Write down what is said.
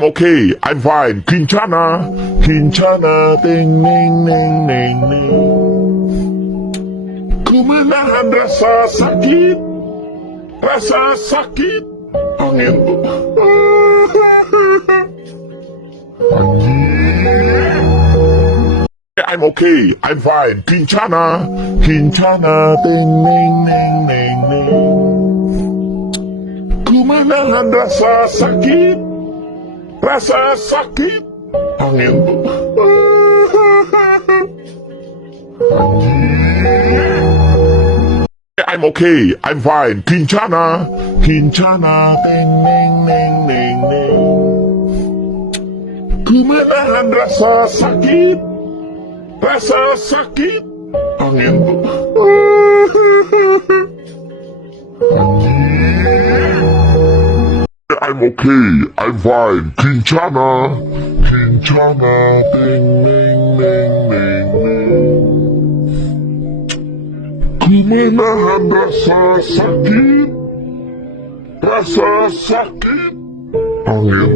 I'm okay, I'm fine. Kincana, ting ning ning ning ning. Ku menahan rasa sakit, angin. I'm okay, I'm fine. Kincana, ting ning ning ning ning. Ku menahan rasa sakit, angin. I'm okay, I'm fine. Kincana, ting ning ning ning ning. Ku menahan rasa sakit, angin. I'm okay, I'm fine. Kincana, ting ning ning ning ning. Ku menahan rasa sakit, angin.